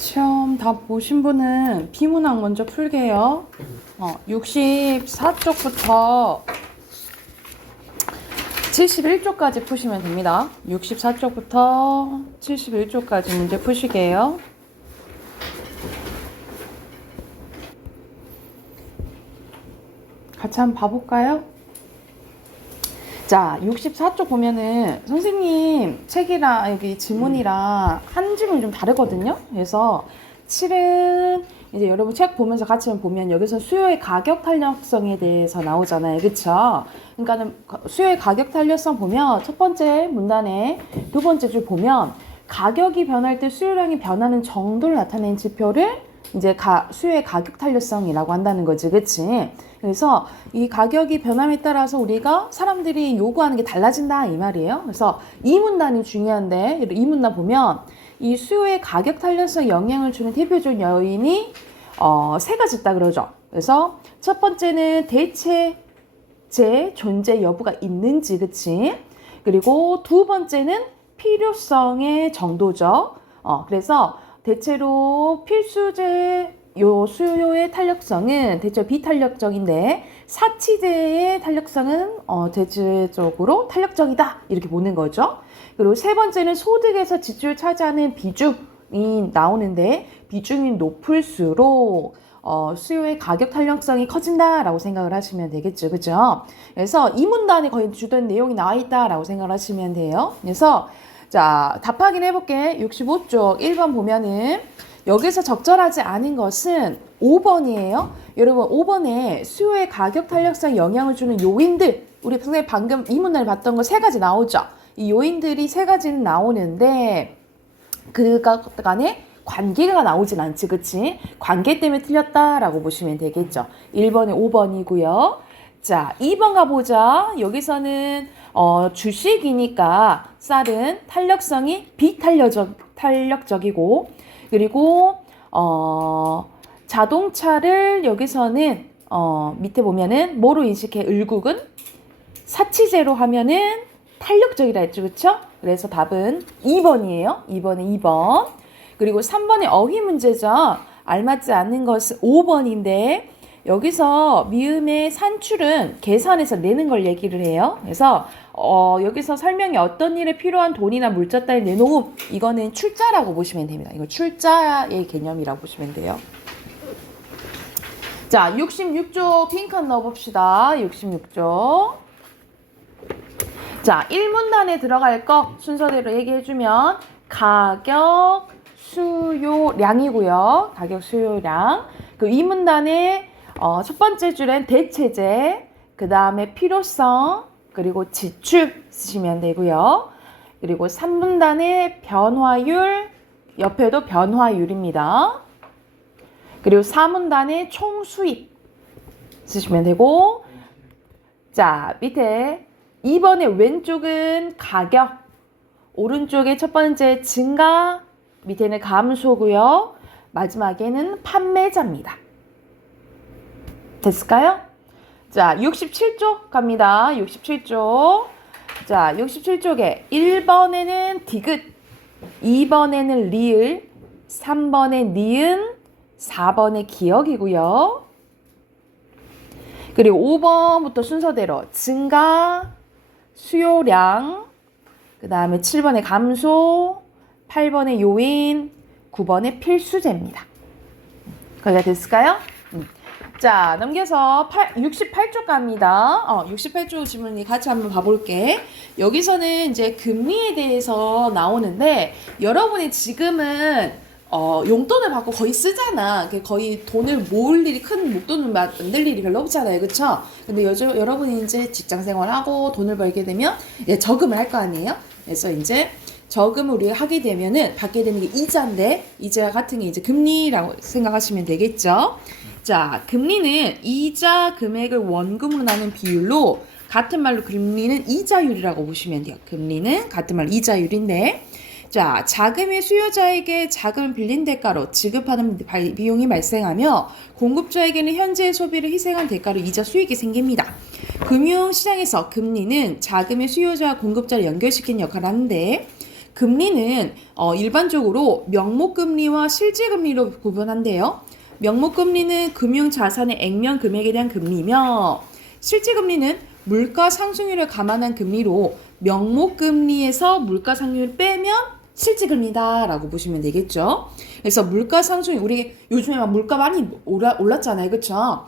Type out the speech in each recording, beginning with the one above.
시험 다 보신 분은 비문학 먼저 풀게요. 64쪽부터 71쪽까지 푸시면 됩니다. 64쪽부터 71쪽까지 문제 푸시게요. 같이 한번 봐볼까요? 자, 64쪽 보면은 선생님 책이랑 여기 지문이랑 한 지문이 좀 다르거든요. 그래서 7은 이제 여러분 책 보면서 같이 보면 여기서 수요의 가격 탄력성에 대해서 나오잖아요. 그쵸? 그러니까는 수요의 가격 탄력성 보면 첫 번째 문단에 두 번째 줄 보면 가격이 변할 때 수요량이 변하는 정도를 나타내는 지표를 이제 수요의 가격 탄력성이라고 한다는 거지. 그치? 그래서 이 가격이 변함에 따라서 우리가 사람들이 요구하는 게 달라진다 이 말이에요. 그래서 이 문단이 중요한데 이 문단 보면 이 수요의 가격 탄력성에 영향을 주는 대표적인 요인이 세 가지 있다 그러죠. 그래서 첫 번째는 대체재 존재 여부가 있는지, 그치? 그리고 두 번째는 필요성의 정도죠. 그래서 대체로 필수재 요 수요의 탄력성은 대체로 비탄력적인데 사치재의 탄력성은 대체적으로 탄력적이다 이렇게 보는 거죠. 그리고 세 번째는 소득에서 지출을 차지하는 비중이 나오는데 비중이 높을수록 수요의 가격 탄력성이 커진다라고 생각을 하시면 되겠죠. 그죠? 그래서 이 문단에 거의 주된 내용이 나와 있다라고 생각을 하시면 돼요. 그래서 자, 답 확인해 볼게. 65쪽 1번 보면은 여기서 적절하지 않은 것은 5번이에요. 여러분 5번에 수요의 가격 탄력성에 영향을 주는 요인들, 우리 선생님 방금 이 문단을 봤던 거 세 가지 나오죠. 이 요인들이 세 가지는 나오는데 그가 간에 관계가 나오진 않지, 그치? 관계 때문에 틀렸다라고 보시면 되겠죠. 1번에 5번이고요. 자, 2번 가보자. 여기서는 주식이니까 쌀은 탄력성이 비탄력적이고 그리고 자동차를 여기서는 밑에 보면은 뭐로 인식해? 을국은 사치제로 하면은 탄력적이라 했죠. 그쵸? 그래서 답은 2번이에요. 2번에 2번. 그리고 3번의 어휘 문제죠. 알맞지 않는 것은 5번인데 여기서 미음의 산출은 계산해서 내는 걸 얘기를 해요. 그래서 여기서 설명이 어떤 일에 필요한 돈이나 물자 따위 내놓음, 이거는 출자라고 보시면 됩니다. 이거 출자의 개념이라고 보시면 돼요. 자, 66쪽 핑크 넣어봅시다. 66쪽. 자, 1문단에 들어갈 거 순서대로 얘기해주면 가격, 수요량이고요. 가격, 수요량. 그 2문단에 첫 번째 줄엔 대체재, 그 다음에 필요성, 그리고 지출 쓰시면 되고요. 그리고 3문단에 변화율, 옆에도 변화율입니다. 그리고 4문단에 총수입 쓰시면 되고, 자, 밑에 2번의 왼쪽은 가격, 오른쪽에 첫 번째 증가, 밑에는 감소고요. 마지막에는 판매자입니다. 됐을까요? 자, 67쪽 갑니다. 67쪽. 자, 67쪽에 1번에는 디귿, 2번에는 리을, 3번에 니은, 4번에 기억이고요. 그리고 5번부터 순서대로 증가, 수요량, 그 다음에 7번에 감소, 8번에 요인, 9번에 필수제입니다. 거기가 됐을까요? 자, 넘겨서 68쪽 갑니다. 68쪽 질문이 같이 한번 봐볼게. 여기서는 이제 금리에 대해서 나오는데 여러분이 지금은 용돈을 받고 거의 쓰잖아. 거의 돈을 모을 일이, 큰 목돈을 만들 일이 별로 없잖아요. 그쵸? 근데 여러분이 이제 직장 생활하고 돈을 벌게 되면 저금을 할 거 아니에요? 그래서 이제 저금을 우리가 하게 되면은 받게 되는 게 이자인데, 이자 같은 게 이제 금리라고 생각하시면 되겠죠? 자, 금리는 이자 금액을 원금으로 나눈 비율로 같은 말로 금리는 이자율이라고 보시면 돼요. 금리는 같은 말로 이자율인데, 자, 자금의 수요자에게 자금을 빌린 대가로 지급하는 비용이 발생하며 공급자에게는 현재의 소비를 희생한 대가로 이자 수익이 생깁니다. 금융시장에서 금리는 자금의 수요자와 공급자를 연결시키는 역할을 하는데 금리는 일반적으로 명목금리와 실질금리로 구분한대요. 명목금리는 금융자산의 액면 금액에 대한 금리며 실질금리는 물가 상승률을 감안한 금리로 명목금리에서 물가 상승률을 빼면 실질금리다라고 보시면 되겠죠. 그래서 물가 상승률, 우리 요즘에 막 물가 많이 올랐잖아요. 그렇죠?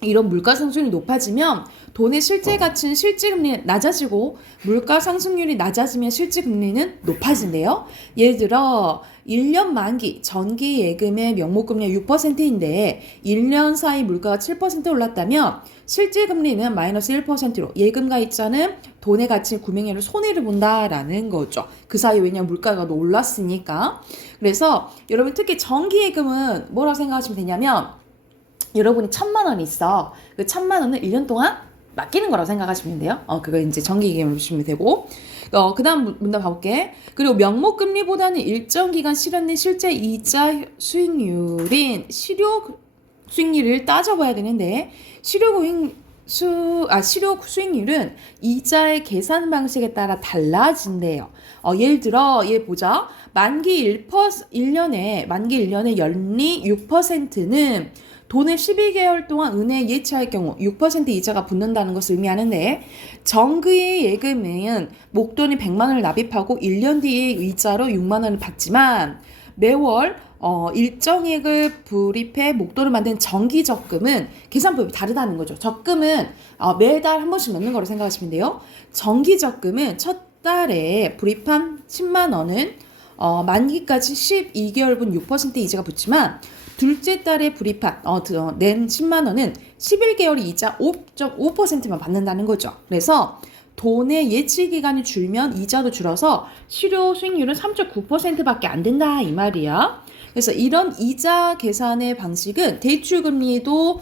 이런 물가 상승률이 높아지면 돈의 실제 가치는 실질금리는 낮아지고 물가 상승률이 낮아지면 실질금리는 높아진대요. 예를 들어 1년 만기 전기 예금의 명목금리가 6%인데 1년 사이 물가가 7% 올랐다면 실질금리는 마이너스 1%로 예금 가입자는 돈의 가치 구매율을 손해를 본다라는 거죠. 그 사이 왜냐면 물가가 올랐으니까. 그래서 여러분 특히 전기 예금은 뭐라고 생각하시면 되냐면 여러분이 1,000만 원이 있어. 그 1,000만 원을 1년 동안 맡기는 거라고 생각하시면 돼요. 그거 이제 정기예금을 보시면 되고. 그 다음 문단 봐볼게. 그리고 명목금리보다는 일정 기간 실현된 실제 이자 수익률인 실효 수익률을 따져봐야 되는데, 실효 수익률은 이자의 계산 방식에 따라 달라진대요. 예를 들어, 얘 보자. 만기 1년에 연리 6%는 돈을 12개월 동안 은행에 예치할 경우 6% 이자가 붙는다는 것을 의미하는데 정기 예금은 목돈이 100만 원을 납입하고 1년 뒤에 이자로 6만 원을 받지만 매월 일정액을 불입해 목돈을 만든 정기 적금은 계산법이 다르다는 거죠. 적금은 매달 한 번씩 넣는 거로 생각하시면 돼요. 정기 적금은 첫 달에 불입한 10만 원은 만기까지 12개월분 6% 이자가 붙지만 둘째 달에 불입한 낸 10만 원은 11개월 이자 5.5%만 받는다는 거죠. 그래서 돈의 예치 기간이 줄면 이자도 줄어서 실효 수익률은 3.9%밖에 안 된다 이 말이야. 그래서 이런 이자 계산의 방식은 대출 금리도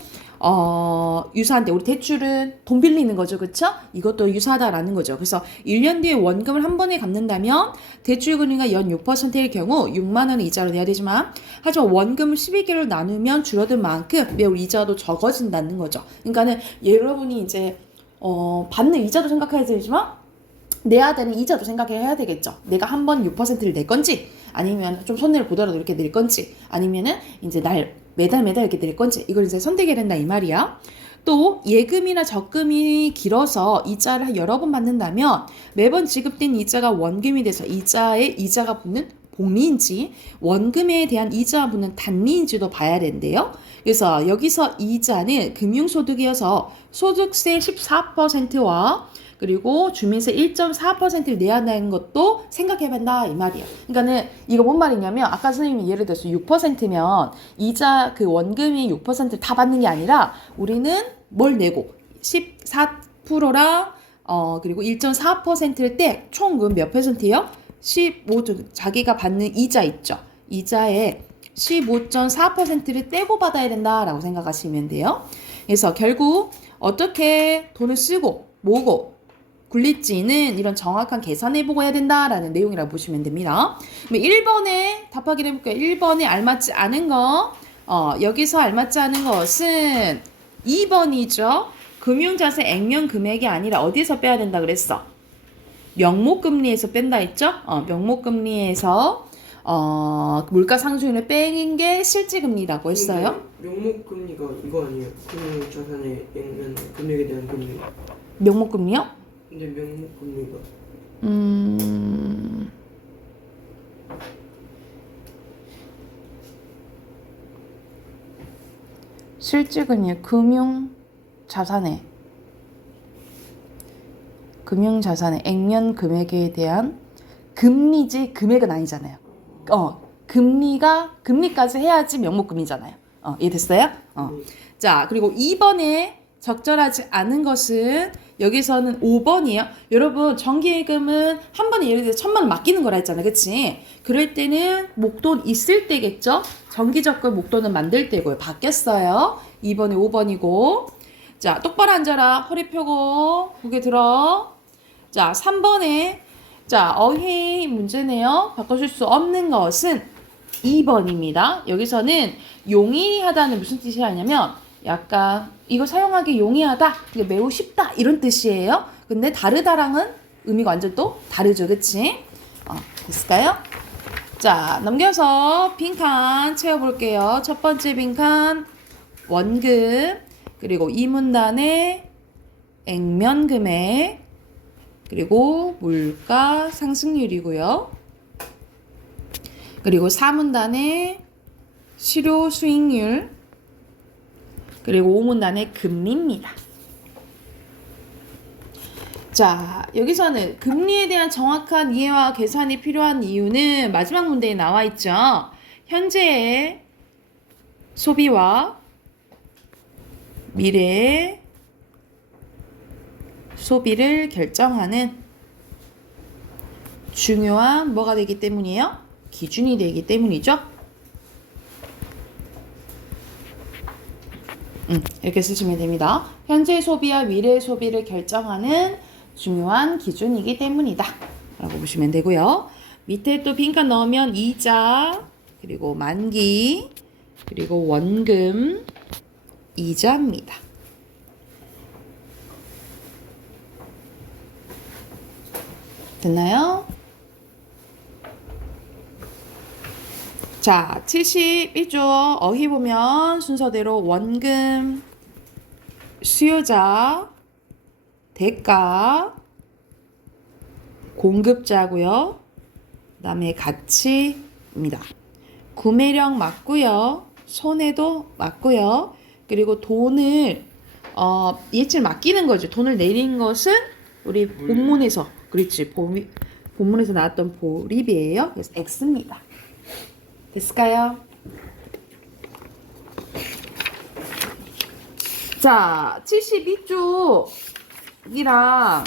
유사한데 우리 대출은 돈 빌리는 거죠. 그쵸? 이것도 유사하다라는 거죠. 그래서 1년 뒤에 원금을 한 번에 갚는다면 대출 금리가 연 6%일 경우 6만 원의 이자로 내야 되지만 하지만 원금을 12개월 나누면 줄어든 만큼 매우 이자도 적어진다는 거죠. 그러니까는 여러분이 이제 받는 이자도 생각해야 되지만 내야 되는 이자도 생각해야 되겠죠. 내가 한 번 6%를 낼 건지 아니면 좀 손해를 보더라도 이렇게 낼 건지 아니면은 이제 매달 이렇게 낼 건지 이걸 이제 선택해야 된다 이 말이야. 또 예금이나 적금이 길어서 이자를 여러 번 받는다면 매번 지급된 이자가 원금이 돼서 이자에 이자가 붙는 복리인지 원금에 대한 이자가 붙는 단리인지도 봐야 된대요. 그래서 여기서 이자는 금융소득이어서 소득세 14%와 그리고 주민세 1.4%를 내야 한다는 것도 생각해본다 이 말이에요. 그러니까는 이거 뭔 말이냐면 아까 선생님이 예를 들어서 6%면 이자 그 원금이 6%를 다 받는 게 아니라 우리는 뭘 내고 14%랑 그리고 1.4%를 떼 총 몇 %예요? 15 자기가 받는 이자 있죠. 이자에 15.4%를 떼고 받아야 된다라고 생각하시면 돼요. 그래서 결국 어떻게 돈을 쓰고 모으고 굴릴지는 이런 정확한 계산해보고 해야 된다라는 내용이라고 보시면 됩니다. 1번에 답하기를 해볼게요. 1번에 알맞지 않은 거 여기서 알맞지 않은 것은 2번이죠. 금융자산 액면 금액이 아니라 어디서 빼야 된다 그랬어? 명목금리에서 뺀다 했죠? 명목금리에서 물가 상승률을 빼는 게 실질금리라고 했어요. 명목금리가 이거 아니에요? 금융자산의 액면 금액에 대한 금리. 명목금리요? 근데 명목금리가 실질금리 금융자산의 액면 금액에 대한 금리지 금액은 아니잖아요. 금리까지 해야지 명목금리잖아요. 이해됐어요? 자, 그리고 2번에 적절하지 않은 것은 여기서는 5번이에요. 여러분 정기예금은 한 번에 예를 들어 1,000만 원 맡기는 거라 했잖아요. 그치? 그럴 때는 목돈 있을 때겠죠? 정기적금 목돈은 만들 때고요. 바뀌었어요. 2번에 5번이고 자 똑바로 앉아라. 허리 펴고 고개 들어. 자 3번에 자 어휘 문제네요. 바꿔줄 수 없는 것은 2번입니다. 여기서는 용이하다는 무슨 뜻이 아니냐면 약간 이거 사용하기 용이하다, 이게 매우 쉽다 이런 뜻이에요. 근데 다르다랑은 의미가 완전 또 다르죠. 그치? 됐을까요? 자, 넘겨서 빈칸 채워볼게요. 첫 번째 빈칸 원금, 그리고 이 문단에 액면 금액, 그리고 물가 상승률이고요. 그리고 4문단에 실효 수익률, 그리고 5문단에 금리입니다. 자, 여기서는 금리에 대한 정확한 이해와 계산이 필요한 이유는 마지막 문제에 나와 있죠. 현재의 소비와 미래의 소비를 결정하는 중요한 뭐가 되기 때문이에요? 기준이 되기 때문이죠. 이렇게 쓰시면 됩니다. 현재 소비와 미래의 소비를 결정하는 중요한 기준이기 때문이다 라고 보시면 되고요. 밑에 또 빈칸 넣으면 이자, 그리고 만기, 그리고 원금, 이자입니다. 됐나요? 자, 71조 어휘 보면 순서대로 원금, 수요자, 대가, 공급자고요. 그 다음에 가치입니다. 구매력 맞고요. 손해도 맞고요. 그리고 돈을 예치를 맡기는 거죠. 돈을 내린 것은 우리 본문에서 그렇지. 본문에서 나왔던 보립이에요. 그래서 X입니다. 됐을까요? 자, 72쪽이랑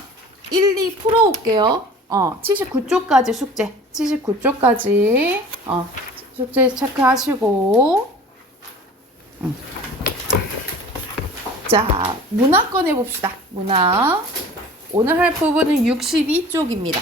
1, 2 풀어올게요. 79쪽까지 숙제. 79쪽까지 숙제 체크하시고 자, 문화 꺼내봅시다. 문화. 오늘 할 부분은 62쪽입니다.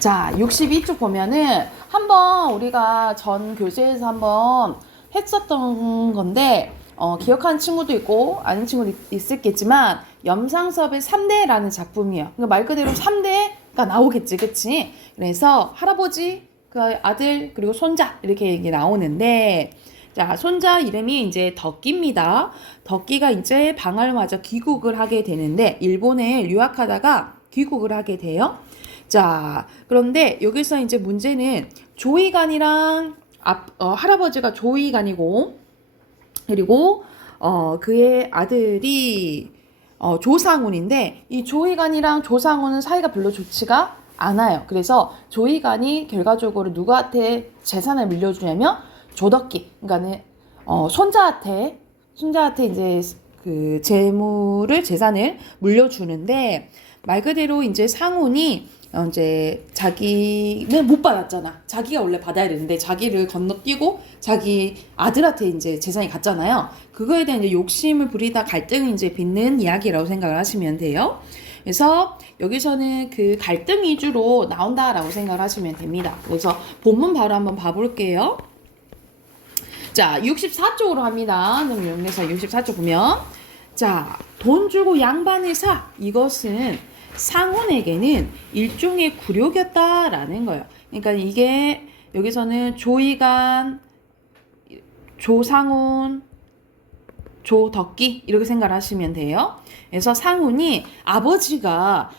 자, 62쪽 보면은 한번 우리가 전 교재에서 한번 했었던 건데 기억하는 친구도 있고 아는 친구도 있었겠지만 염상 수업의 3대라는 작품이에요. 그러니까 말 그대로 3대가 나오겠지, 그치? 그래서 할아버지, 그 아들, 그리고 손자 이렇게 이게 나오는데 자, 손자 이름이 이제 덕기입니다. 덕기가 이제 방학을 맞아 귀국을 하게 되는데 일본에 유학하다가 귀국을 하게 돼요. 자, 그런데 여기서 이제 문제는 조이간이랑 할아버지가 조이간이고 그리고 그의 아들이 조상훈인데 이 조이간이랑 조상훈은 사이가 별로 좋지가 않아요. 그래서 조이간이 결과적으로 누구한테 재산을 물려주냐면 조덕기, 그러니까는 손자한테 이제 그 재산을 물려주는데 말 그대로 이제 상훈이 이제 자기는 못 받았잖아. 자기가 원래 받아야 되는데 자기를 건너뛰고 자기 아들한테 이제 재산이 갔잖아요. 그거에 대한 이제 욕심을 부리다 갈등을 이제 빚는 이야기라고 생각을 하시면 돼요. 그래서 여기서는 그 갈등 위주로 나온다라고 생각을 하시면 됩니다. 그래서 본문 바로 한번 봐볼게요. 자, 64쪽으로 합니다. 그래서 64쪽 보면 자, 돈 주고 양반을 사. 이것은 상훈에게는 일종의 굴욕이었다라는 거예요. 그러니까 이게 여기서는 조이간, 조상훈, 조덕기 이렇게 생각을 하시면 돼요. 그래서 상훈이 아버지가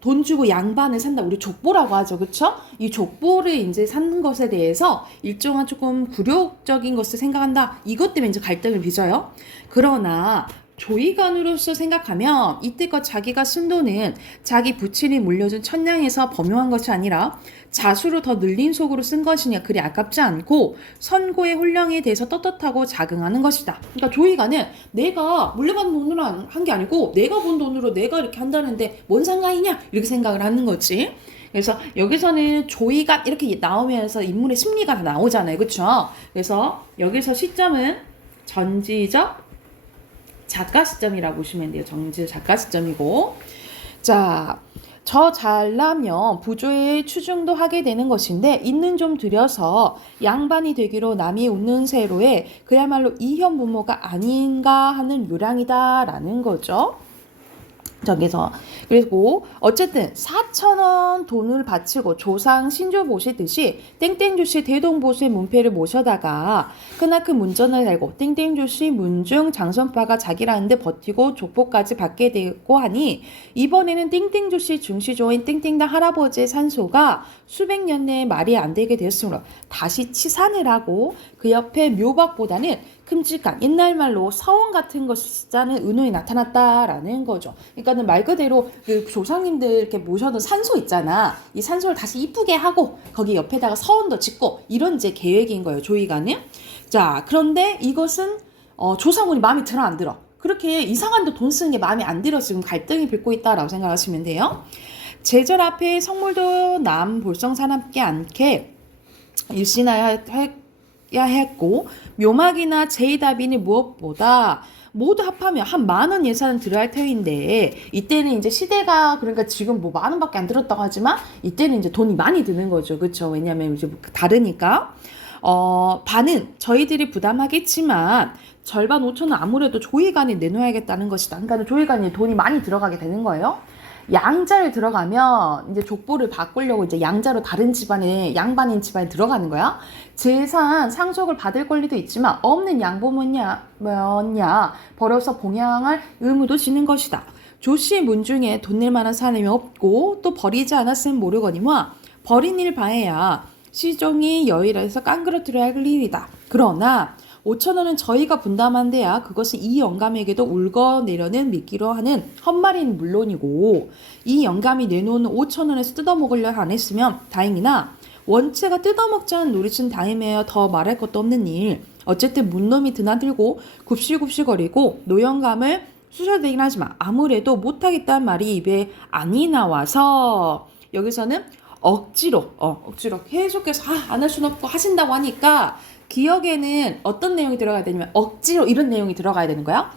돈 주고 양반을 산다. 우리 족보라고 하죠. 그쵸? 이 족보를 이제 사는 것에 대해서 일정한 조금 굴욕적인 것을 생각한다. 이것 때문에 이제 갈등을 빚어요. 그러나 조이간으로서 생각하면 이때껏 자기가 쓴 돈은 자기 부친이 물려준 천냥에서 범용한 것이 아니라 자수로 더 늘린 속으로 쓴 것이냐 그리 아깝지 않고 선고의 혼령에 대해서 떳떳하고 자긍하는 것이다. 그러니까 조이간은 내가 물려받은 돈으로 한 게 아니고 내가 번 돈으로 내가 이렇게 한다는데 뭔 상관이냐 이렇게 생각을 하는 거지. 그래서 여기서는 조이간 이렇게 나오면서 인물의 심리가 다 나오잖아요. 그렇죠? 그래서 여기서 시점은 전지적 작가 시점이라고 보시면 돼요. 정지 작가 시점이고. 자, 저 잘나면 부조의 추중도 하게 되는 것인데 있는 좀 들여서 양반이 되기로 남이 웃는 세로에 그야말로 이현 부모가 아닌가 하는 요량이다라는 거죠. 저기서 그리고 어쨌든 4,000원 돈을 바치고 조상 신조 모시듯이 땡땡조씨 대동보수의 문패를 모셔다가 크나큰 문전을 달고 땡땡조씨 문중 장선파가 자기라는데 버티고 족보까지 받게 되고 하니 이번에는 땡땡조씨 중시조인 땡땡당 할아버지의 산소가 수백 년 내에 말이 안 되게 되었으므로 다시 치산을 하고 그 옆에 묘박보다는 큼직한 옛날 말로 서원 같은 것을 쓰자는 은혼이 나타났다라는 거죠. 그러니까는 말 그대로 그 조상님들 이렇게 모셔둔 산소 있잖아. 이 산소를 다시 이쁘게 하고 거기 옆에다가 서원도 짓고 이런 이제 계획인 거예요. 조이가는. 자, 그런데 이것은 조상군이 마음에 들어 안 들어. 그렇게 이상한데 돈 쓰는 게 마음에 안 들어 지금 갈등이 빚고 있다라고 생각하시면 돼요. 제절 앞에 성물도 남 볼성사납게 않게 일신하여 했고 묘막이나 제이다빈이 무엇보다 모두 합하면 한 10,000원 예산은 들어야 할 터인데 이때는 이제 시대가 그러니까 지금 뭐 10,000원밖에 안 들었다고 하지만 이때는 이제 돈이 많이 드는 거죠. 그렇죠? 왜냐하면 이제 다르니까 반은 저희들이 부담하겠지만 절반 5,000원 아무래도 조이간에 내놓아야겠다는 것이다. 그러니까 조이간에 돈이 많이 들어가게 되는 거예요. 양자를 들어가면 이제 족보를 바꾸려고 이제 양자로 다른 집안에 양반인 집안에 들어가는 거야. 재산 상속을 받을 권리도 있지만 없는 양보면야 벌어서 봉양할 의무도 지는 것이다. 조씨의 문중에 돈 낼 만한 사람이 없고 또 버리지 않았으면 모르거니와 버린 일 바에야 시종이 여의라서 깡그러뜨려야 할 일이다. 그러나 5,000원은 저희가 분담한데야 그것은 이 영감에게도 울거내려는 믿기로 하는 헛말인 물론이고 이 영감이 내놓은 5,000원에서 뜯어먹으려 안 했으면 다행이나 원체가 뜯어먹지 않은 노릇은 다행이며 더 말할 것도 없는 일. 어쨌든 문놈이 드나들고 굽실굽실거리고 노영감을 수셔대긴 하지만 아무래도 못하겠다는 말이 입에 안이 나와서 여기서는 억지로 계속해서 안 할 수는 없고 하신다고 하니까 기억에는 어떤 내용이 들어가야 되냐면 억지로 이런 내용이 들어가야 되는 거야.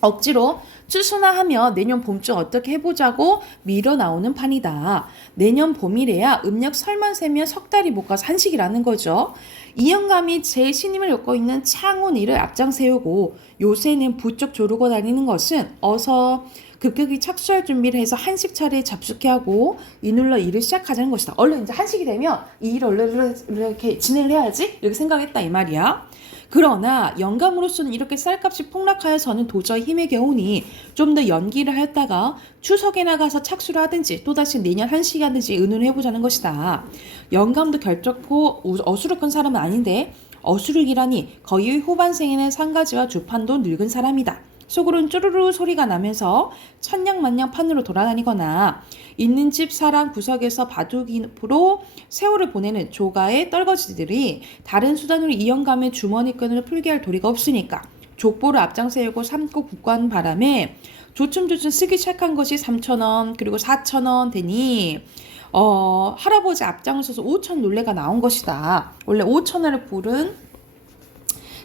억지로 추수나하며 내년 봄쯤 어떻게 해보자고 밀어 나오는 판이다. 내년 봄이래야 음력 설만 세면 석 달이 못 가서 한식이라는 거죠. 이 영감이 제 신임을 얻고 있는 창원 일을 앞장 세우고 요새는 부쩍 조르고 다니는 것은 어서 급격히 착수할 준비를 해서 한식 차례에 잡수게 하고 이눌러 일을 시작하자는 것이다. 얼른 이제 한식이 되면 이 일을 얼른 이렇게 진행을 해야지 이렇게 생각했다 이 말이야. 그러나 영감으로서는 이렇게 쌀값이 폭락하여서는 도저히 힘에 겨우니 좀 더 연기를 하였다가 추석에 나가서 착수를 하든지 또다시 내년 한식이 하든지 의논을 해보자는 것이다. 영감도 결정코 어수룩한 사람은 아닌데 어수룩이라니 거의 후반생에는 상가지와 주판도 늙은 사람이다. 속으로는 쭈루루 소리가 나면서 천냥만냥 판으로 돌아다니거나 있는 집 사람 구석에서 바둑으로 세월을 보내는 조가의 떨거지들이 다른 수단으로 이 영감의 주머니끈을 풀게 할 도리가 없으니까 족보를 앞장 세우고 삼고 국관 바람에 조춤조춤 쓰기 시작한 것이 3,000원 그리고 4,000원 되니 할아버지 앞장서서 5,000 논례가 나온 것이다. 원래 5,000원을 부른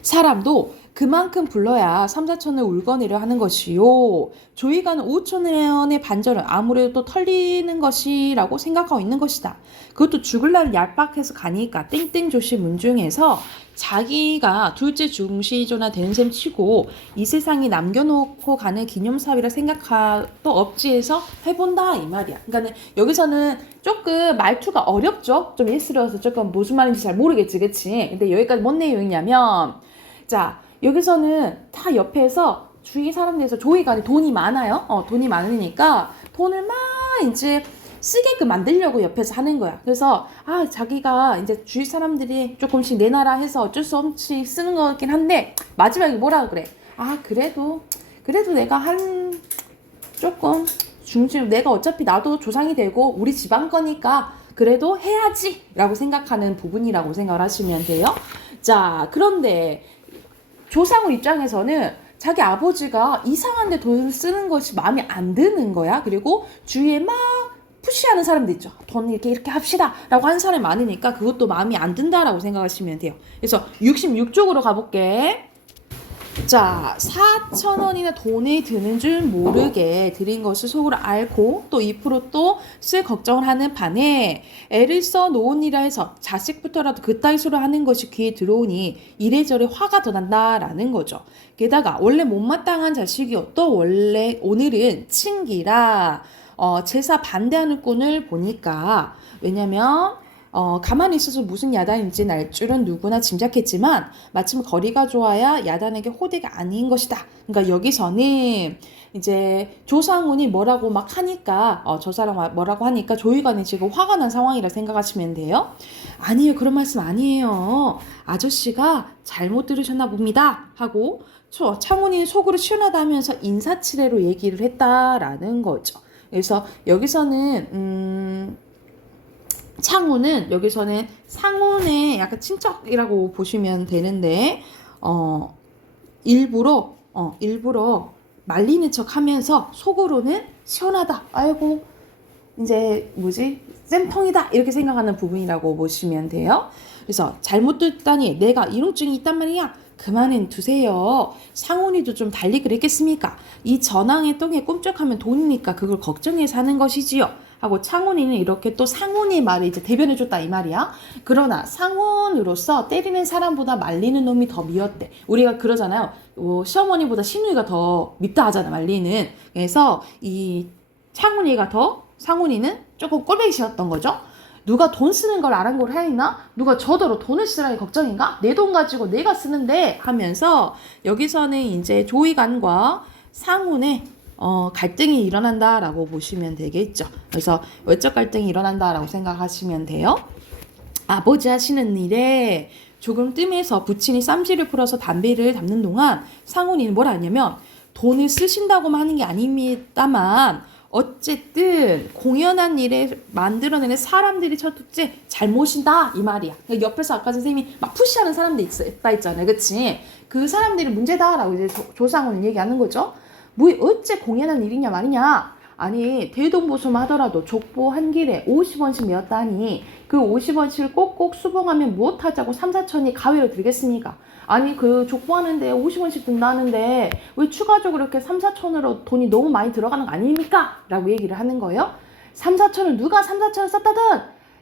사람도 그만큼 불러야 3, 4천을 울거내려 하는 것이요. 조이가는 5천원의 반절은 아무래도 또 털리는 것이라고 생각하고 있는 것이다. 그것도 죽을 날 얄팍해서 가니까 땡땡조씨 문중에서 자기가 둘째 중시조나 되는 셈 치고 이 세상에 남겨놓고 가는 기념사위라 생각도 없지 해서 해본다 이 말이야. 그러니까 여기서는 조금 말투가 어렵죠. 좀 예스러워서 조금 무슨 말인지 잘 모르겠지, 그치? 근데 여기까지 뭔 내용이냐면 자 여기서는 다 옆에서 주위 사람들에서 조이가 돈이 많아요. 돈이 많으니까 돈을 막 이제 쓰게끔 만들려고 옆에서 하는 거야. 그래서 자기가 이제 주위 사람들이 조금씩 내놔라 해서 어쩔 수 없이 쓰는 거긴 한데 마지막에 뭐라고 그래? 그래도 내가 조금 중심 내가 어차피 나도 조상이 되고 우리 집안 거니까 그래도 해야지 라고 생각하는 부분이라고 생각을 하시면 돼요. 자 그런데 조상우 입장에서는 자기 아버지가 이상한데 돈을 쓰는 것이 마음에 안 드는 거야. 그리고 주위에 막 푸시하는 사람들 있죠. 돈 이렇게 합시다 라고 하는 사람이 많으니까 그것도 마음에 안 든다라고 생각하시면 돼요. 그래서 66쪽으로 가볼게. 자, 4,000원이나 돈이 드는 줄 모르게 드린 것을 속으로 앓고 또 2% 또 쓸 걱정을 하는 반에 애를 써 놓으니라 해서 자식부터라도 그따위 소리 하는 것이 귀에 들어오니 이래저래 화가 더 난다라는 거죠. 게다가 원래 못마땅한 자식이요. 또 원래 오늘은 친기라 제사 반대하는 꾼을 보니까 왜냐면 가만히 있어서 무슨 야단인지 날 줄은 누구나 짐작했지만 마침 거리가 좋아야 야단에게 호되가 아닌 것이다. 그러니까 여기서는 이제 조상훈이 뭐라고 막 하니까 저 사람 뭐라고 하니까 조이관이 지금 화가 난 상황이라 생각하시면 돼요. 아니에요. 그런 말씀 아니에요. 아저씨가 잘못 들으셨나 봅니다. 하고 창훈이 속으로 시원하다 하면서 인사치레로 얘기를 했다라는 거죠. 그래서 여기서는 창훈은 여기서는 상훈의 약간 친척이라고 보시면 되는데 일부러 말리는 척 하면서 속으로는 시원하다. 아이고 이제 뭐지? 쌤통이다. 이렇게 생각하는 부분이라고 보시면 돼요. 그래서 잘못 듣다니 내가 이롱증이 있단 말이야. 그만은 두세요. 상훈이도 좀 달리 그랬겠습니까? 이 전황의 똥에 꿈쩍하면 돈이니까 그걸 걱정해서 하는 것이지요. 하고 창훈이는 이렇게 또 상훈의 말을 이제 대변해줬다 이 말이야. 그러나 상훈으로서 때리는 사람보다 말리는 놈이 더 미웠대. 우리가 그러잖아요. 시어머니보다 시누이가 더 밉다 하잖아 말리는. 그래서 이 상훈이는 조금 꼴보기 싫었던 거죠. 누가 돈 쓰는 걸 아랑곳 하였나? 누가 저더러 돈을 쓰라니 걱정인가? 내 돈 가지고 내가 쓰는데 하면서 여기서는 이제 조이관과 상훈의 갈등이 일어난다라고 보시면 되겠죠. 그래서 외적 갈등이 일어난다라고 생각하시면 돼요. 아버지 하시는 일에 조금 뜸해서 부친이 쌈지를 풀어서 담배를 담는 동안 상훈이는 뭘 하냐면 돈을 쓰신다고만 하는 게 아닙니다만 어쨌든 공연한 일에 만들어내는 사람들이 첫째 잘못이다 이 말이야. 그러니까 옆에서 아까 선생님이 막 푸시하는 사람들이 있다 했잖아요. 그치? 그 사람들이 문제다라고 이제 조상훈은 얘기하는 거죠. 뭐 어째 공연한 일이냐 말이냐. 아니 대동보수만 하더라도 족보 한 길에 50원씩 메었다니 그 50원씩을 꼭꼭 수봉하면 무엇하자고 3, 4천이 가위로 들겠습니까? 아니 그 족보하는데 50원씩 든다는데 왜 추가적으로 이렇게 3, 4천으로 돈이 너무 많이 들어가는 거 아닙니까? 라고 얘기를 하는 거예요. 3, 4천을 누가 3, 4천을 썼다든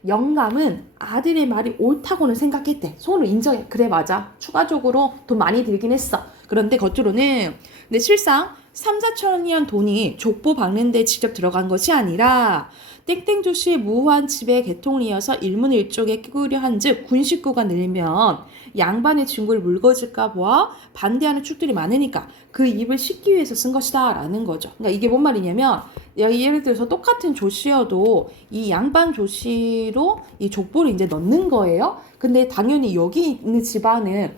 영감은 아들의 말이 옳다고는 생각했대. 손으로 인정해. 그래 맞아. 추가적으로 돈 많이 들긴 했어. 그런데 겉으로는 근데 실상 3, 4천이란 돈이 족보 박는데 직접 들어간 것이 아니라 땡땡조씨의 무한 집에 개통을 이어서 일문일족에 끼우려 한즉 군 식구가 늘면 양반의 중국을 물거질까 보아 반대하는 축들이 많으니까 그 입을 씻기 위해서 쓴 것이다 라는 거죠. 그러니까 이게 뭔 말이냐면 예를 들어서 똑같은 조씨여도 이 양반 조씨로 이 족보를 이제 넣는 거예요. 근데 당연히 여기 있는 집안은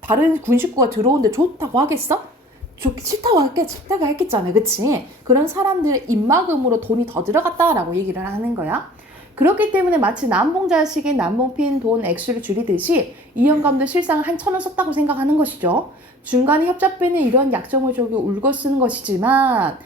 다른 군 식구가 들어오는데 좋다고 하겠어? 싫다고 했겠잖아. 그치? 그런 사람들의 입막음으로 돈이 더 들어갔다라고 얘기를 하는 거야. 그렇기 때문에 마치 남봉자식의 남봉핀 돈 액수를 줄이듯이 이 영감도 실상 한 1,000원 썼다고 생각하는 것이죠. 중간에 협잡배는 이런 약정을 저기 울고 쓰는 것이지만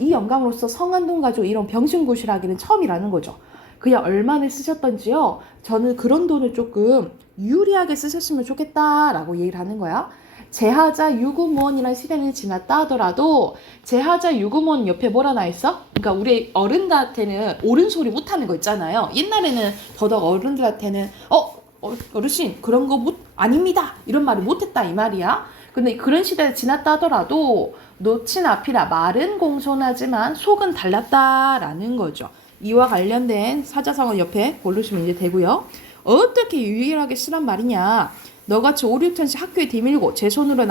이 영감으로서 성한 돈 가지고 이런 병신구실하기는 처음이라는 거죠. 그냥 얼마나 쓰셨던지요. 저는 그런 돈을 조금 유리하게 쓰셨으면 좋겠다라고 얘기를 하는 거야. 제하자 유구무원이라는 시대는 지났다 하더라도 제하자 유구무원 옆에 뭐라 나 있어? 그러니까 우리 어른들한테는 옳은 소리 못하는 거 있잖아요. 옛날에는 더더욱 어른들한테는 어르신 그런 거 아닙니다 이런 말을 못했다 이 말이야. 근데 그런 시대가 지났다 하더라도 노친 앞이라 말은 공손하지만 속은 달랐다라는 거죠. 이와 관련된 사자성어 옆에 고르시면 이제 되고요. 어떻게 유일하게 쓰란 말이냐. 너같이 5, 6천씩 학교에 대밀고 제 손으로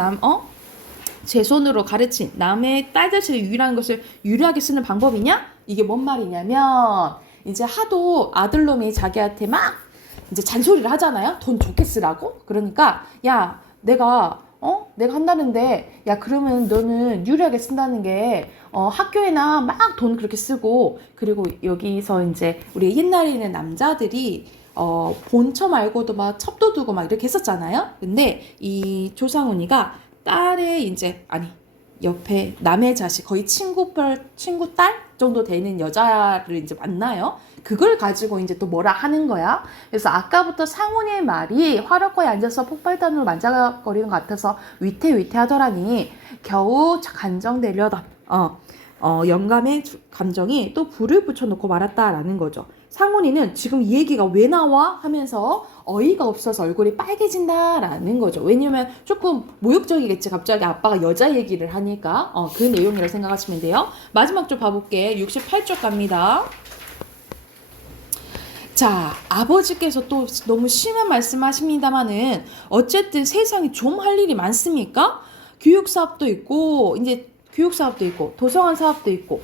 가르친 남의 딸자식을 유일한 것을 유리하게 쓰는 방법이냐? 이게 뭔 말이냐면 이제 하도 아들놈이 자기한테 막 이제 잔소리를 하잖아요. 돈 좋게 쓰라고. 그러니까 야 내가 한다는데 야 그러면 너는 유리하게 쓴다는 게 학교에나 막 돈 그렇게 쓰고 그리고 여기서 이제 우리 옛날에는 남자들이 본처 말고도 막 첩도 두고 막 이렇게 했었잖아요. 근데 이 조상훈이가 딸의 이제 옆에 남의 자식 거의 친구 딸 정도 되는 여자를 이제 만나요. 그걸 가지고 이제 또 뭐라 하는 거야. 그래서 아까부터 상훈이의 말이 화력거에 앉아서 폭발탄으로 만작거리는 것 같아서 위태위태하더라니 겨우 간정되려던 영감의 감정이 또 불을 붙여놓고 말았다라는 거죠. 상훈이는 지금 이 얘기가 왜 나와? 하면서 어이가 없어서 얼굴이 빨개진다라는 거죠. 왜냐면 조금 모욕적이겠지. 갑자기 아빠가 여자 얘기를 하니까 그 내용이라고 생각하시면 돼요. 마지막 쪽 봐볼게. 68쪽 갑니다. 자, 아버지께서 또 너무 심한 말씀하십니다만은 어쨌든 세상에 좀 할 일이 많습니까? 교육사업도 있고 이제 교육사업도 있고 도서관 사업도 있고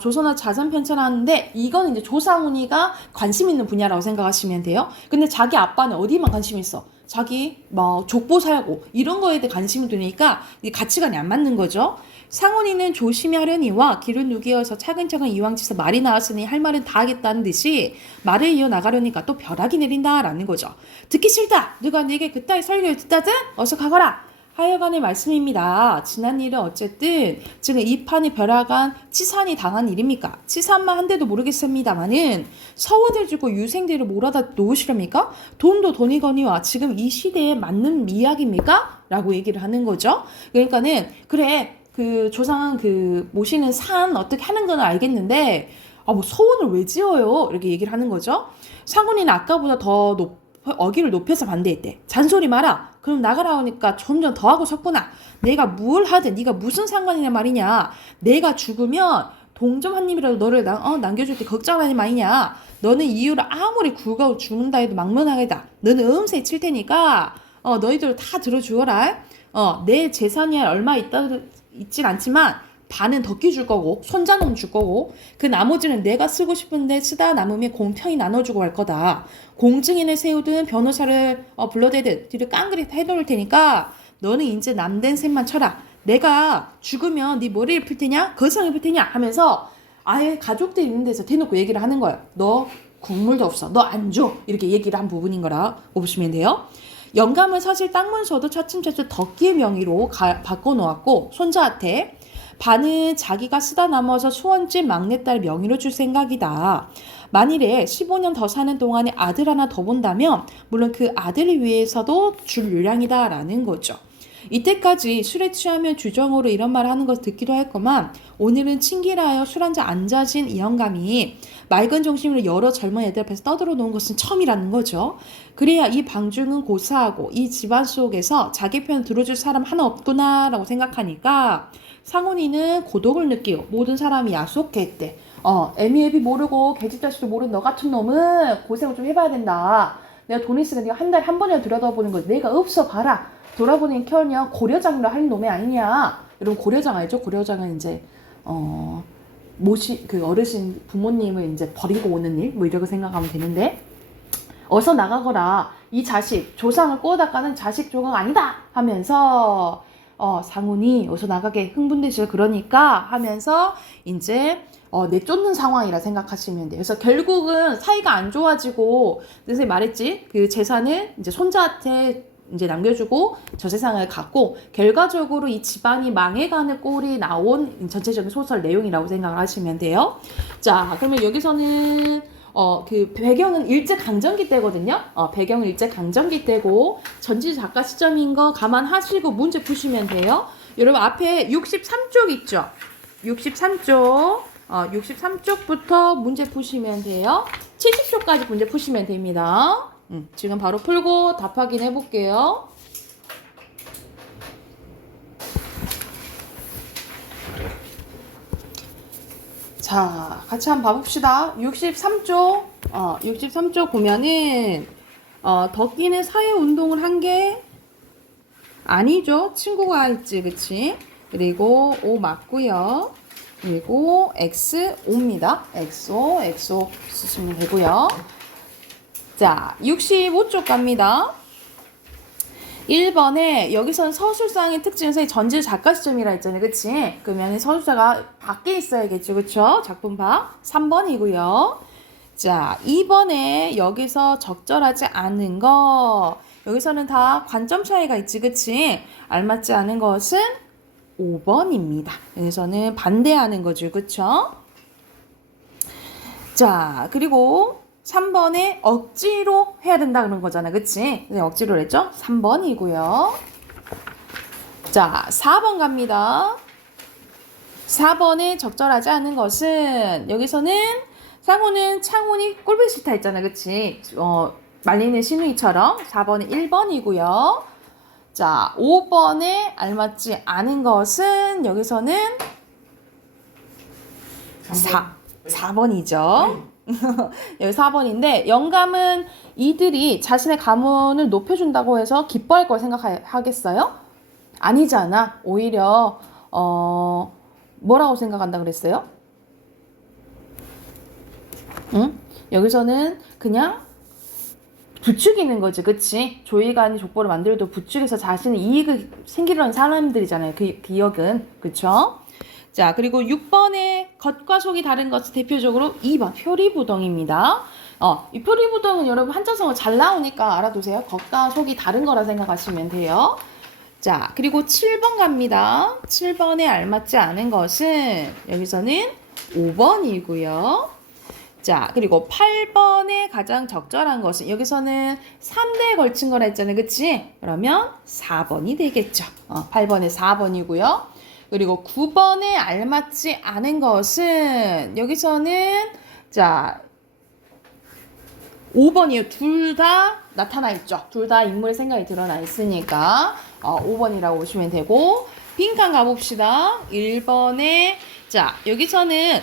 조선어 자선 편찬하는데 이거는 이제 조상훈이가 관심 있는 분야라고 생각하시면 돼요. 근데 자기 아빠는 어디만 관심 있어? 자기 뭐 족보 살고 이런 거에 대해 관심이 두니까 이게 가치관이 안 맞는 거죠. 상훈이는 조심히 하려니와 길을 누기어서 차근차근 이왕지서 말이 나왔으니 할 말은 다 하겠다는 듯이 말을 이어나가려니까 또 벼락이 내린다라는 거죠. 듣기 싫다. 누가 네게 그따위 설교를 듣다든 어서 가거라. 하여간의 말씀입니다. 지난 일은 어쨌든 지금 이 판이 벼락한 치산이 당한 일입니까? 치산만 한데도 모르겠습니다만은 서원을 주고 유생들을 몰아다 놓으시렵니까? 돈도 돈이거니와 지금 이 시대에 맞는 이야기입니까? 라고 얘기를 하는 거죠. 그러니까는 그래 그 조상 그 모시는 산 어떻게 하는 건 알겠는데 뭐 서원을 왜 지어요? 이렇게 얘기를 하는 거죠. 상훈이는 아까보다 더 어기를 높여서 반대했대. 잔소리 마라. 그럼 나가라 하니까 점점 더 하고 섰구나. 내가 뭘 하든 네가 무슨 상관이냐 말이냐. 내가 죽으면 동점 한 입이라도 너를 남겨줄 때 걱정하니 말이냐. 너는 이유를 아무리 굵어 죽는다 해도 막론하게다. 너는 음세 칠 테니까 너희들 다 들어주어라. 내 재산이 얼마 있진 않지만 반은 덕기 줄 거고 손자놈 줄 거고 그 나머지는 내가 쓰고 싶은데 쓰다 남으면 공평히 나눠주고 갈 거다. 공증인을 세우든 변호사를 불러대든 뒤를 깡그리 해놓을 테니까 너는 이제 남된 셈만 쳐라. 내가 죽으면 네 머리를 풀 테냐? 거성을 풀 테냐? 하면서 아예 가족들 있는 데서 대놓고 얘기를 하는 거예요. 너 국물도 없어. 너 안 줘. 이렇게 얘기를 한 부분인 거라 보시면 돼요. 영감은 사실 땅 문서도 차츰차츰 덕기의 명의로 바꿔놓았고 손자한테 반은 자기가 쓰다 남아서 수원집 막내딸 명의로 줄 생각이다. 만일에 15년 더 사는 동안에 아들 하나 더 본다면 물론 그 아들을 위해서도 줄 요량이다 라는 거죠. 이때까지 술에 취하면 주정으로 이런 말을 하는 것을 듣기도 했건만 오늘은 친기라하여 술 한잔 앉아진 이 영감이 맑은 정신으로 여러 젊은 애들 앞에서 떠들어 놓은 것은 처음이라는 거죠. 그래야 이 방중은 고사하고 이 집안 속에서 자기 편 들어줄 사람 하나 없구나라고 생각하니까 상훈이는 고독을 느끼고 모든 사람이 야속했대. 애미애비 모르고 개집자식도 모르는 너 같은 놈은 고생을 좀 해봐야 된다. 내가 돈 있으니까 네가 한 달에 한 번이나 들여다보는 거지. 내가 없어 봐라. 돌아보니 켜냐 고려장로 할 놈이 아니냐. 여러분 고려장 알죠? 고려장은 이제 그 어르신 부모님을 이제 버리고 오는 일 뭐 이렇게 생각하면 되는데 어서 나가거라. 이 자식 조상을 꼬다 까는 자식 조각 아니다 하면서 상훈이 어서 나가게 흥분되시죠. 그러니까 하면서 이제 내쫓는 상황이라 생각하시면 돼요. 그래서 결국은 사이가 안 좋아지고 선생님 말했지 그 재산을 이제 손자한테 이제 남겨주고 저 세상을 갖고 결과적으로 이 집안이 망해가는 꼴이 나온 전체적인 소설 내용이라고 생각을 하시면 돼요. 자, 그러면 여기서는 그 배경은 일제강점기 때거든요. 배경은 일제강점기 때고 전지 작가 시점인 거 감안하시고 문제 푸시면 돼요. 여러분 앞에 63쪽 있죠? 63쪽 63쪽부터 문제 푸시면 돼요. 70쪽까지 문제 푸시면 됩니다. 지금 바로 풀고 답 확인해 볼게요. 자, 같이 한번 봐봅시다. 63쪽, 63쪽 보면은, 덕기는 사회운동을 한 게 아니죠. 친구가 있지, 그치? 그리고 O 맞고요. 그리고 X, O입니다. XO 쓰시면 되고요. 자, 65쪽 갑니다. 1번에 여기서는 서술상의 특징에서 전질 작가 시점이라 했잖아요. 그치? 그러면 서술사가 밖에 있어야겠죠. 그쵸? 작품 밖. 3번이고요. 자, 2번에 여기서 적절하지 않은 거. 여기서는 다 관점 차이가 있지. 그치? 알맞지 않은 것은 5번입니다. 여기서는 반대하는 거죠. 그쵸? 자, 그리고 3번에 억지로 해야 된다 그런 거잖아. 그치? 네, 억지로 했죠? 3번이고요. 자, 4번 갑니다. 4번에 적절하지 않은 것은 여기서는 상우는 창훈이 꼴보기 싫다 했잖아. 그치? 말리는 신우이처럼 4번은 1번이고요. 자, 5번에 알맞지 않은 것은 여기서는 4번이죠. 여기 4번인데 영감은 이들이 자신의 가문을 높여준다고 해서 기뻐할 걸 생각하겠어요? 아니잖아. 오히려 뭐라고 생각한다 그랬어요? 응? 여기서는 그냥 부추기는 거지, 그치? 조이가 아닌 족보를 만들어도 부추겨서 자신의 이익을 생기려는 사람들이잖아요. 그 기억은. 그쵸? 자, 그리고 6번에 겉과 속이 다른 것은 대표적으로 2번 표리부동입니다. 이 표리부동은 여러분 한자성어 잘 나오니까 알아두세요. 겉과 속이 다른 거라 생각하시면 돼요. 자, 그리고 7번 갑니다. 7번에 알맞지 않은 것은 여기서는 5번이고요. 자, 그리고 8번에 가장 적절한 것은 여기서는 3대에 걸친 거라 했잖아요. 그치? 그러면 4번이 되겠죠. 8번에 4번이고요. 그리고 9번에 알맞지 않은 것은 여기서는 자 5번이에요. 둘 다 나타나 있죠. 둘 다 인물의 생각이 드러나 있으니까 5번이라고 보시면 되고 빈칸 가봅시다. 1번에 자 여기서는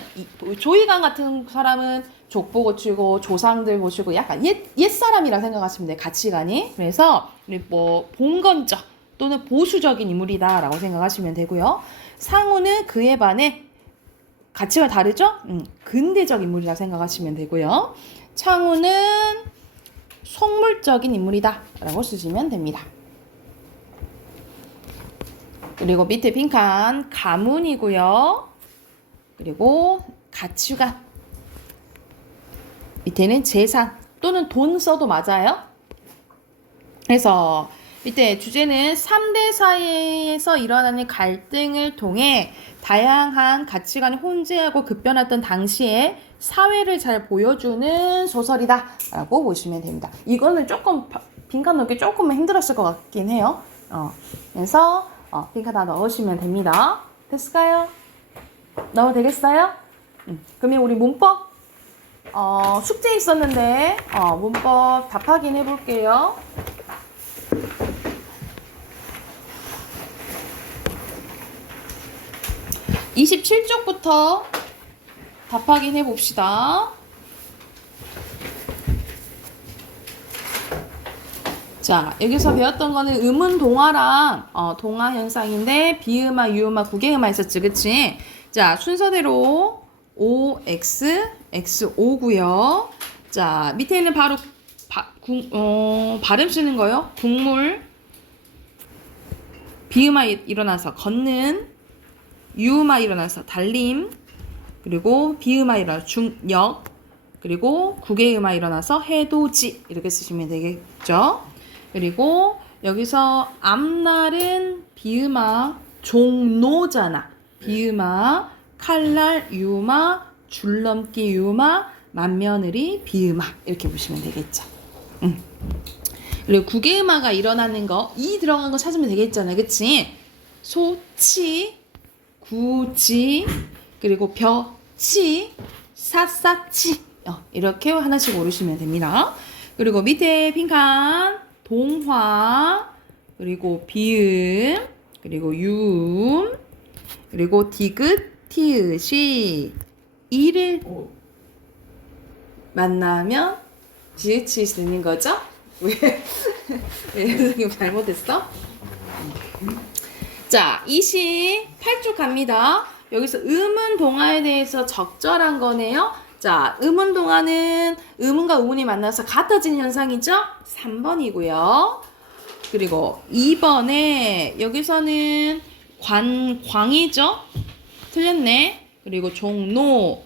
조이강 같은 사람은 족보 고치고 조상들 모시고 약간 옛사람이라 생각하시면 돼요. 가치관이. 그래서 뭐 봉건적 또는 보수적인 인물이다 라고 생각하시면 되고요. 상우는 그에 반해 가치가 다르죠? 근대적 인물이라 생각하시면 되고요. 창우는 속물적인 인물이다 라고 쓰시면 됩니다. 그리고 밑에 빈칸 가문이고요. 그리고 가치관 밑에는 재산 또는 돈 써도 맞아요. 그래서 밑에 주제는 3대 사이에서 일어나는 갈등을 통해 다양한 가치관이 혼재하고 급변했던 당시에 사회를 잘 보여주는 소설이다 라고 보시면 됩니다. 이거는 조금 빈칸 넣기 조금 힘들었을 것 같긴 해요. 그래서 빈칸 다 넣으시면 됩니다. 됐을까요? 넣어도 되겠어요? 그러면 우리 문법 숙제 있었는데 문법 답 확인해 볼게요. 27쪽부터 답 확인해 봅시다. 자, 여기서 배웠던 거는 음은 동화랑 동화 현상인데 비음화, 유음화, 구개음화 있었지, 그치? 자, 순서대로 O, X, X, O고요. 자, 밑에 있는 바로 발음 쓰는 거요. 국물, 비음화 일어나서 걷는, 유음화 일어나서 달림, 그리고 비음화 일어나서 중역, 그리고 구개음화 일어나서 해돋이 이렇게 쓰시면 되겠죠. 그리고 여기서 앞날은 비음화 종노잖아. 비음화, 칼날 유음화, 줄넘기 유음화, 맏며느리 비음화 이렇게 보시면 되겠죠. 그리고 구개음화가 일어나는 거, 이 들어간 거 찾으면 되겠잖아요. 그치? 소치, 구지, 그리고 벼치, 사사치 이렇게 하나씩 고르시면 됩니다. 그리고 밑에 빈칸 동화, 그리고 비음, 그리고 유음, 그리고 디귿, 티읕이 이를 만나면 지읒이 쓰는 거죠? 왜 선생님 잘못했어? 자, 28쪽 갑니다. 여기서 음은 동화에 대해서 적절한 거네요. 자, 음은 동화는 음운과 음운이 만나서 같아지는 현상이죠? 3번이고요. 그리고 2번에 여기서는 광이죠? 틀렸네. 그리고 종로,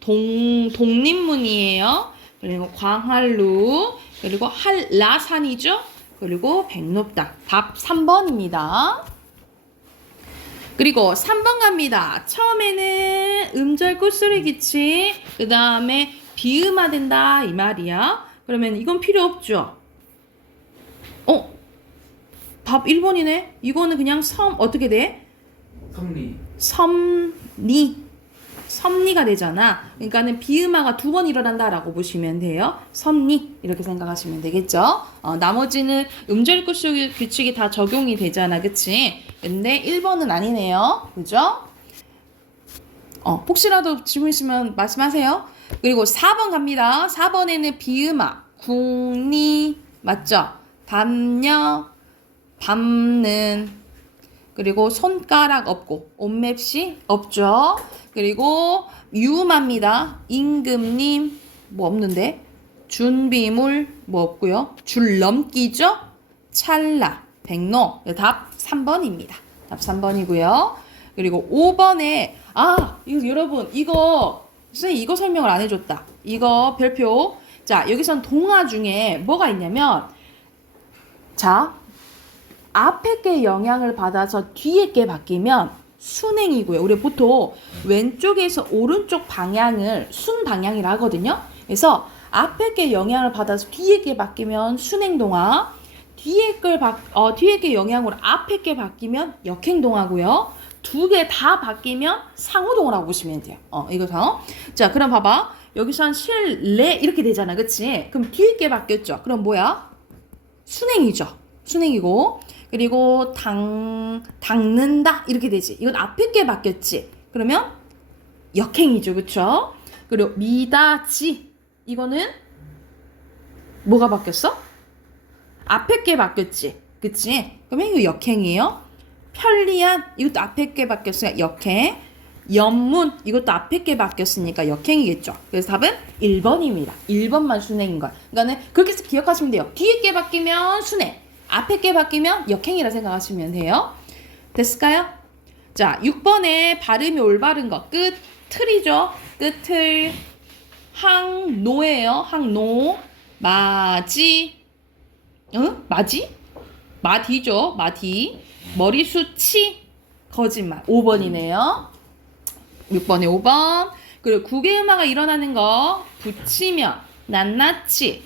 독립문이에요. 그리고 광활루, 그리고 한라산이죠? 그리고 백록당. 답 3번입니다. 그리고 3번 갑니다. 처음에는 음절 끝소리 기치, 그 다음에 비음화된다 이 말이야. 그러면 이건 필요 없죠. 답 1번이네. 이거는 그냥 어떻게 돼? 섭리가 되잖아. 그러니까는 비음화가 2번 일어난다라고 보시면 돼요. 섭리 이렇게 생각하시면 되겠죠. 나머지는 음절 규칙이 다 적용이 되잖아, 그치? 근데 1번은 아니네요, 그죠? 혹시라도 질문 있으면 말씀하세요. 그리고 4번 갑니다. 4번에는 비음화, 궁리 맞죠? 담녀, 밟는, 그리고 손가락 없고 옷맵시 없죠. 그리고 유음합니다. 임금님 뭐 없는데, 준비물 뭐 없고요. 줄 넘기죠. 찰나, 백로. 답 3번입니다. 답 3번이고요. 그리고 5번에 이거 여러분 선생님 이거 설명을 안 해줬다. 이거 별표. 자, 여기선 동화 중에 뭐가 있냐면, 자, 앞에 게 영향을 받아서 뒤에 게 바뀌면 순행이고요. 우리 보통 왼쪽에서 오른쪽 방향을 순방향이라 하거든요. 그래서 앞에 게 영향을 받아서 뒤에 게 바뀌면 순행동화, 뒤에 게 영향으로 앞에 게 바뀌면 역행동화고요. 두 개 다 바뀌면 상호동화라고 보시면 돼요. 이거 상호. 자, 그럼 봐봐. 여기서 실내 이렇게 되잖아, 그치? 그럼 뒤에 게 바뀌었죠. 그럼 뭐야? 순행이죠. 순행이고. 그리고 닦는다 이렇게 되지. 이건 앞에 게 바뀌었지. 그러면 역행이죠, 그쵸? 그리고 미다지 이거는 뭐가 바뀌었어? 앞에 게 바뀌었지, 그치? 그러면 이거 역행이에요. 편리한 이것도 앞에 게 바뀌었으니까 역행. 연문 이것도 앞에 게 바뀌었으니까 역행이겠죠. 그래서 답은 1번입니다. 1번만 순행인 거야. 그러니까는 그렇게 기억하시면 돼요. 뒤에 게 바뀌면 순행, 앞에 게 바뀌면 역행이라 생각하시면 돼요. 됐을까요? 자, 6번에 발음이 올바른 거 틀이죠. 끝을 항노예요. 항노. 마지. 마지? 마디죠. 마디. 머리숱이 거짓말. 5번이네요. 6번에 5번. 그리고 구개음화가 일어나는 거 붙이면 낱낱이,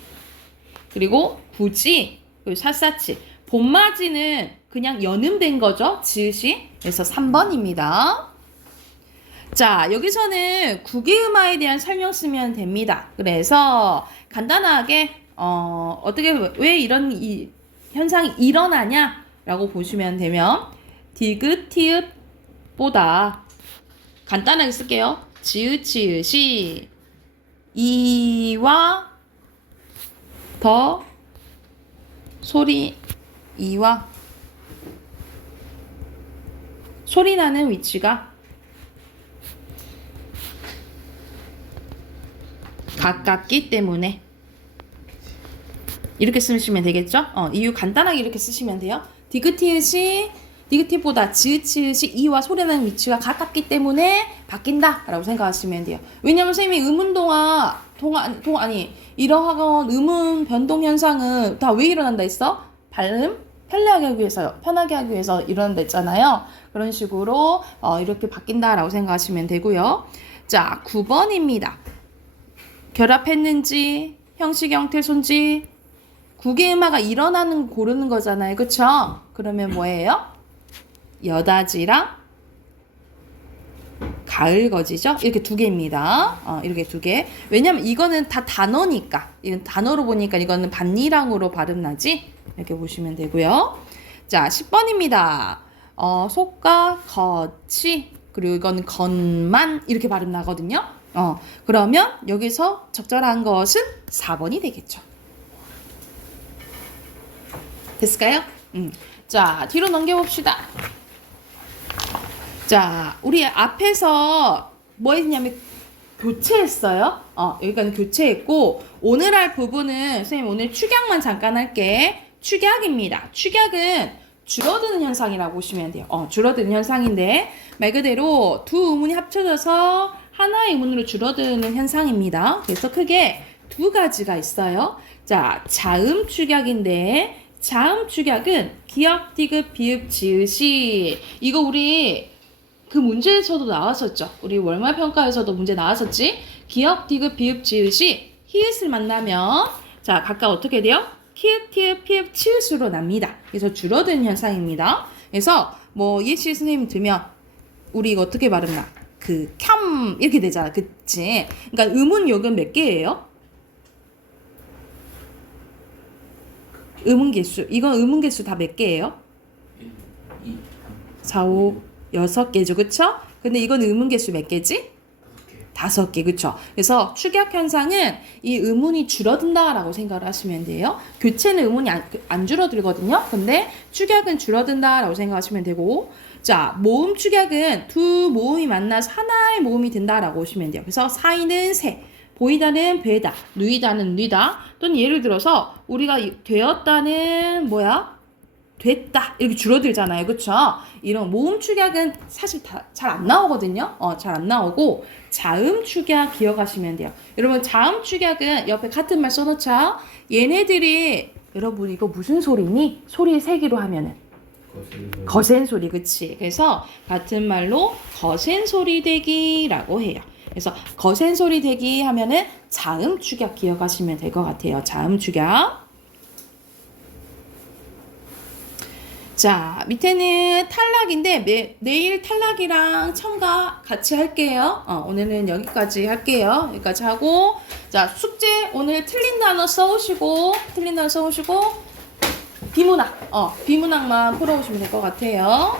그리고 굳이, 그리고 샅샅이. 봄맞이는 그냥 연음된 거죠. 지읒이. 그래서 3번입니다. 자, 여기서는 구개음화에 대한 설명 쓰면 됩니다. 그래서 간단하게 어떻게 왜 이런 이 현상이 일어나냐라고 보시면 되면 디귿티읕보다 간단하게 쓸게요. 지읒이 이와 더 소리 이와 소리 나는 위치가 가깝기 때문에 이렇게 쓰시면 되겠죠? 이유 간단하게 이렇게 쓰시면 돼요. 디귿티읕보다 지읒이 이와 소리 나는 위치가 가깝기 때문에 바뀐다 라고 생각하시면 돼요. 왜냐면 선생님이 음운동화 이러한 음운 변동 현상은 다 왜 일어난다 했어? 발음 편하게 하기 위해서 일어난다 했잖아요. 그런 식으로 이렇게 바뀐다 라고 생각하시면 되고요. 자, 9번입니다. 결합했는지 형식 형태 손지 구개음화가 일어나는 거 고르는 거잖아요. 그쵸? 그러면 뭐예요? 여다지랑 가을거지죠? 이렇게 두 개입니다. 이렇게 두 개. 왜냐면 이거는 다 단어니까. 이건 단어로 보니까 이거는 반니랑으로 발음나지? 이렇게 보시면 되고요. 자, 10번입니다. 속과 거치, 그리고 이건 건만 이렇게 발음 나거든요. 그러면 여기서 적절한 것은 4번이 되겠죠. 됐을까요? 자, 뒤로 넘겨봅시다. 자, 우리 앞에서 뭐 했냐면 교체했어요. 여기까지 교체했고, 오늘 할 부분은 선생님 오늘 축약만 잠깐 할게. 축약입니다. 축약은 줄어드는 현상이라고 보시면 돼요. 줄어드는 현상인데 말 그대로 두 의문이 합쳐져서 하나의 의문으로 줄어드는 현상입니다. 그래서 크게 두 가지가 있어요. 자, 자음 축약인데 자음 축약은 기역, 디귿, 비읍, 지읒이 이거 우리 그 문제에서도 나왔었죠. 우리 월말 평가에서도 문제 나왔었지. 기역, 디귿, 비읍, 지읒이 히읗을 만나면 자 각각 어떻게 돼요? 키읔, 티읕, 피읕, 치읓으로 납니다. 그래서 줄어드는 현상입니다. 그래서 뭐 예시 선생님 들면 우리 이거 어떻게 발음나? 그 켬 이렇게 되잖아, 그치? 그러니까 음운 요금 몇 개예요? 음운 개수. 이건 음운 개수 다 몇 개예요? 4, 5, 6개죠, 그쵸? 근데 이건 음운 개수 몇 개지? 5개, 그쵸? 그래서 축약 현상은 이 음운이 줄어든다라고 생각을 하시면 돼요. 교체는 음운이 안 줄어들거든요. 근데 축약은 줄어든다라고 생각하시면 되고, 자, 모음 축약은 두 모음이 만나서 하나의 모음이 된다라고 보시면 돼요. 그래서 사이는 세, 보이다는 베다, 누이다는 뉘다, 또는 예를 들어서 우리가 되었다는 뭐야? 됐다 이렇게 줄어들잖아요, 그쵸? 이런 모음 축약은 사실 잘 안 나오거든요. 잘 안 나오고 자음 축약 기억하시면 돼요. 여러분 자음 축약은 옆에 같은 말 써놓자. 얘네들이 여러분 이거 무슨 소리니? 소리 세기로 하면은 거센 소리, 그치? 그래서 같은 말로 거센 소리 대기라고 해요. 그래서 거센 소리 대기 하면은 자음 축약 기억하시면 될 것 같아요. 자음 축약. 자, 밑에는 탈락인데 내일 탈락이랑 첨가 같이 할게요. 오늘은 여기까지 할게요. 여기까지 하고 자, 숙제 오늘 틀린 단어 써오시고 비문학 비문학만 풀어오시면 될 것 같아요.